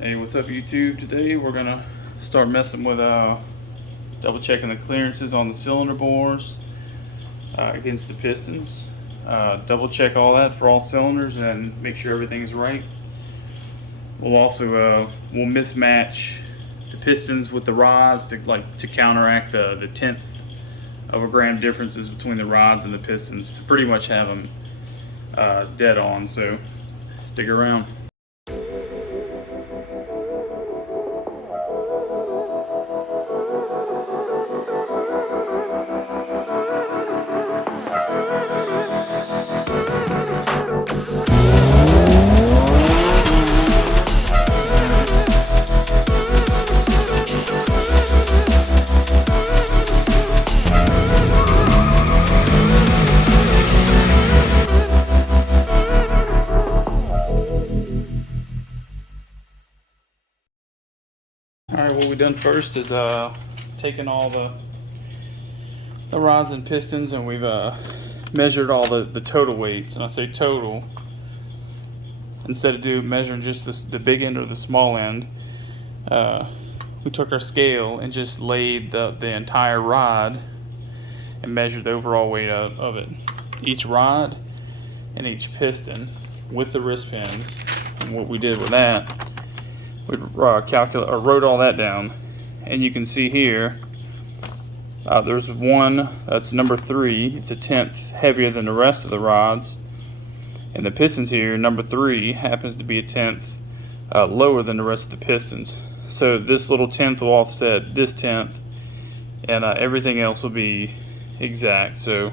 Hey, what's up YouTube? Today we're gonna start messing with double checking the clearances on the cylinder bores against the pistons. Double check all that for all cylinders and make sure everything's right. We'll also we'll mismatch the pistons with the rods to counteract the 1/10 of a gram differences between the rods and the pistons to pretty much have them dead on. So stick around. Alright, what we've done first is taken all the rods and pistons, and we've measured all the total weights. And I say total instead of measuring just the big end or the small end. We took our scale and just laid the entire rod and measured the overall weight of it. Each rod and each piston with the wrist pins. And what we did with that, we wrote all that down, and you can see here there's one that's number 3. It's a 1/10 heavier than the rest of the rods, and the pistons here, number 3 happens to be a 1/10 lower than the rest of the pistons. So this little 1/10 will offset this 1/10, and everything else will be exact. So,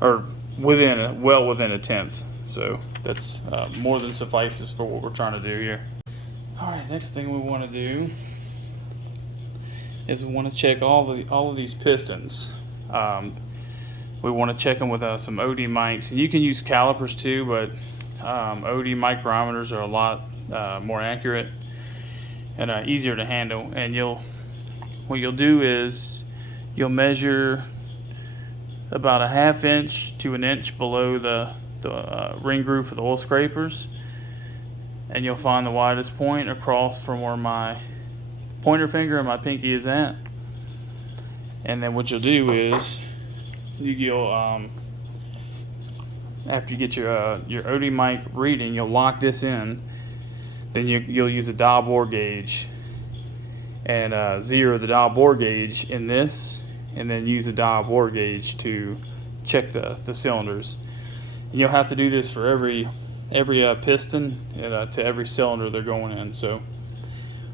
or well within a 1/10. So that's more than suffices for what we're trying to do here. Alright, next thing we want to do is we want to check all of these pistons. We want to check them with some OD mics, and you can use calipers too, but OD micrometers are a lot more accurate and easier to handle. And what you'll do is you'll measure about a 1/2 inch to 1 inch below the ring groove for the oil scrapers, and you'll find the widest point across from where my pointer finger and my pinky is at. And then what you'll do is you'll after you get your OD mic reading, you'll lock this in. Then you'll use a dial bore gauge and zero the dial bore gauge in this, and then use the dial bore gauge to check the cylinders. And you'll have to do this for every piston and to every cylinder they're going in. So,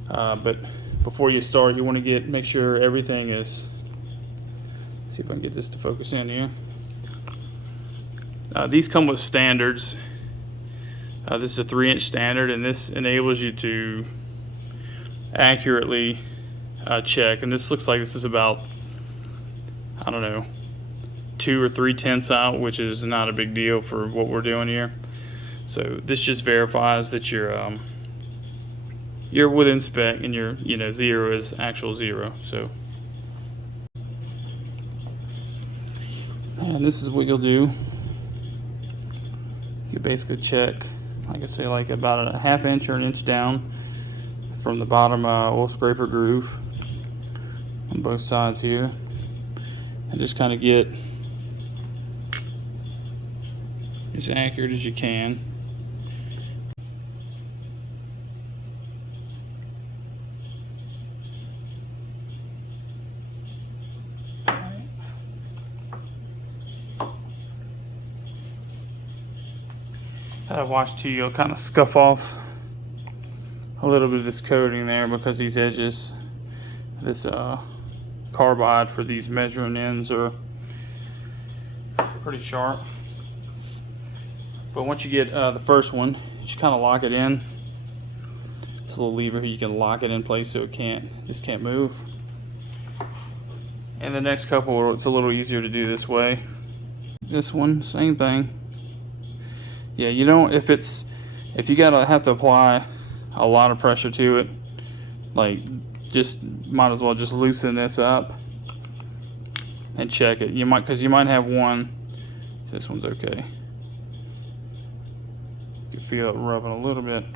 but before you start, you want to make sure everything is. See if I can get this to focus in here. These come with standards. This is a 3-inch standard, and this enables you to accurately check. And this looks like this is about, I don't know, 2 or 3/10 out, which is not a big deal for what we're doing here. So this just verifies that you're within spec, and your 0 is actual 0. So, and this is what you'll do. You basically check, like I say, like about a 1/2 inch or 1 inch down from the bottom oil scraper groove on both sides here, and just kind of get as accurate as you can. Watch too, you'll kind of scuff off a little bit of this coating there, because these edges, this carbide for these measuring ends are pretty sharp. But once you get the first one, you just kind of lock it in. This little lever here, you can lock it in place so it can't move. And the next couple, it's a little easier to do this way. This one, same thing. Yeah, you don't, if you have to apply a lot of pressure to it, like, might as well just loosen this up and check it. Because you might have one. This one's okay. You can feel it rubbing a little bit.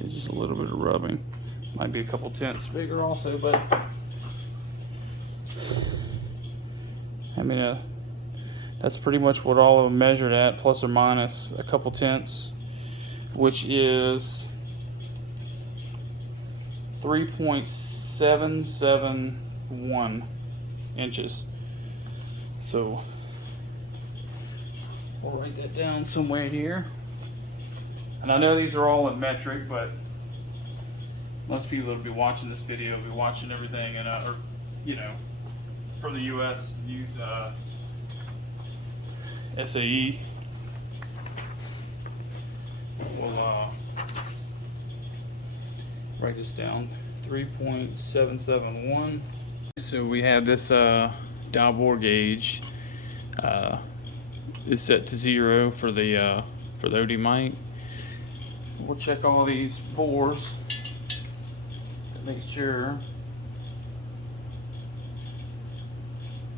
It's just a little bit of rubbing. Might be a couple tenths bigger also, but I mean, that's pretty much what all of them measured at, plus or minus a couple tenths, which is 3.771 inches. So we'll write that down somewhere here. And I know these are all in metric, but most people that will be watching this video will be watching everything and or you know, from the US, use SAE. We'll write this down, 3.771. So we have this dial bore gauge is set to 0 for the OD mic. We'll check all these bores to make sure.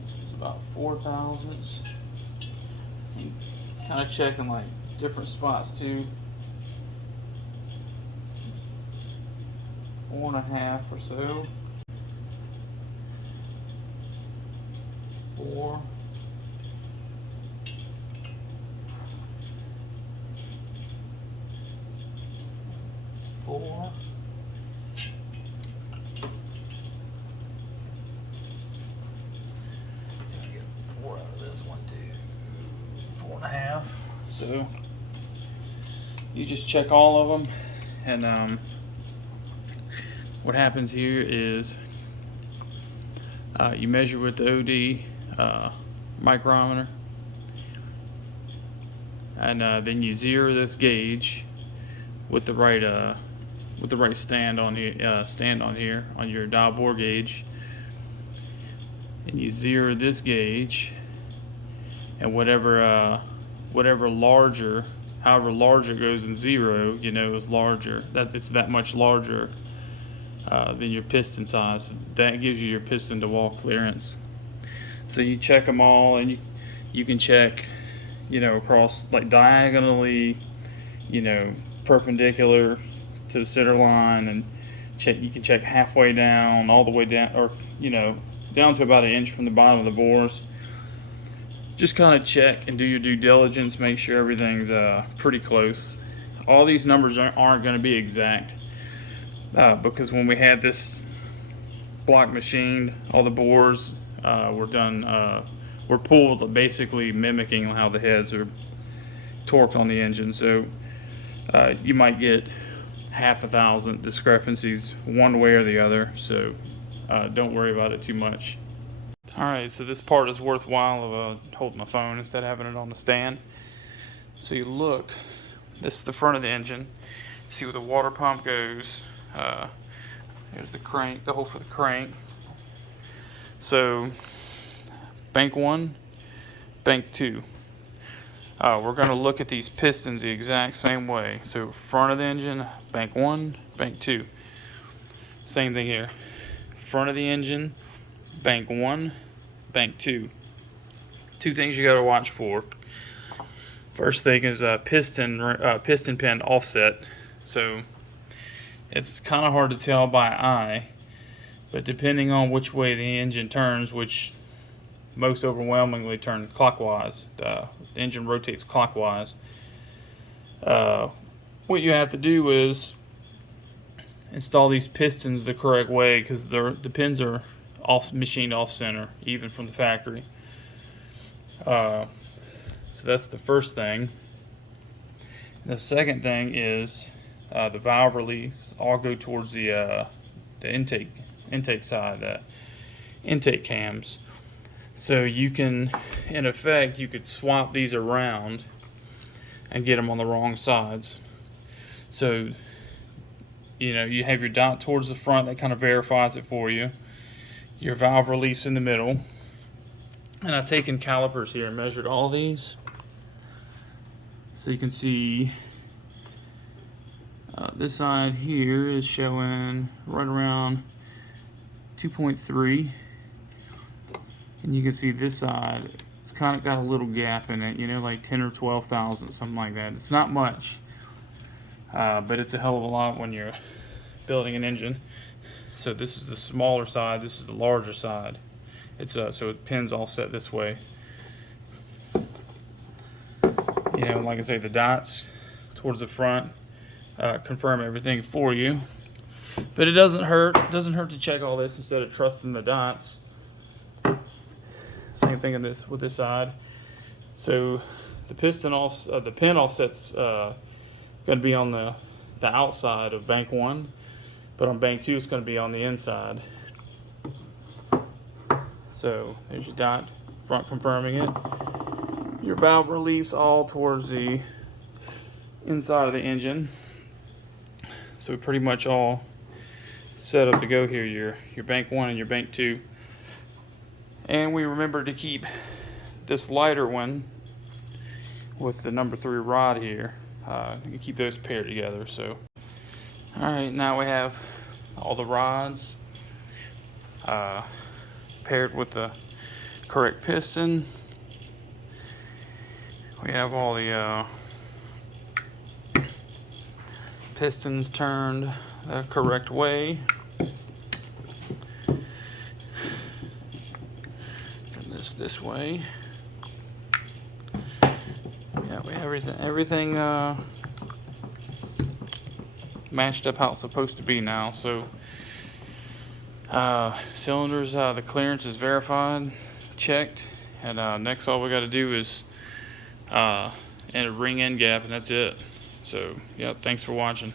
This one's about 4 thousandths. Kind of checking like different spots too. 4.5 or so. 4. 4. Get 4 out of this one too. 4.5. So you just check all of them, and what happens here is you measure with the OD micrometer, and then you zero this gauge with the right stand on here on your dial bore gauge, and you zero this gauge, and however larger it goes in 0, you know, is larger. It's that much larger than your piston size. That gives you your piston to wall clearance. So you check them all, and you can check, you know, across like diagonally, you know, perpendicular to the center line, and you can check halfway down, all the way down, or you know, down to about 1 inch from the bottom of the bores. Just kind of check and do your due diligence, make sure everything's pretty close. All these numbers aren't going to be exact, because when we had this block machined, all the bores were pulled, basically mimicking how the heads are torqued on the engine. So you might get 0.5 thousandth discrepancies one way or the other, so don't worry about it too much. Alright, so this part is worthwhile of holding my phone instead of having it on the stand. So you look, this is the front of the engine. See where the water pump goes. There's the crank, the hole for the crank. So bank 1, bank 2. We're going to look at these pistons the exact same way. So front of the engine, bank 1, bank 2. Same thing here. Front of the engine, bank 1, bank 2. Two things you got to watch for. First thing is piston pin offset. So it's kind of hard to tell by eye, but depending on which way the engine turns, which most overwhelmingly turn clockwise, the engine rotates clockwise. What you have to do is install these pistons the correct way, because the pins are machined off center, even from the factory. So that's the first thing. And the second thing is the valve reliefs all go towards the intake side, the intake cams. So you can, in effect, you could swap these around and get them on the wrong sides. So, you know, you have your dot towards the front, that kind of verifies it for you. Your valve reliefs in the middle. And I've taken calipers here and measured all these. So you can see this side here is showing right around 2.3. And you can see this side, it's kind of got a little gap in it, you know, like 10 or 12 thousand, something like that. It's not much. but it's a hell of a lot when you're building an engine. So this is the smaller side, this is the larger side. It's so it pins offset this way. You know, like I say, the dots towards the front confirm everything for you. But it doesn't hurt. It doesn't hurt to check all this instead of trusting the dots. Same thing with this side. So the pin offset's going to be on the outside of bank 1, but on bank 2 it's going to be on the inside. So there's your dot, front confirming it. Your valve reliefs all towards the inside of the engine. So we're pretty much all set up to go here. Your bank 1 and your bank 2. And we remember to keep this lighter one with the number 3 rod here. You keep those paired together. So, all right, now we have all the rods paired with the correct piston. We have all the pistons turned the correct way. Turn this way. Yeah, we have everything matched up how it's supposed to be now. So cylinders, the clearance is verified, checked, and next all we got to do is and a ring end gap, and that's it. So, yeah, thanks for watching.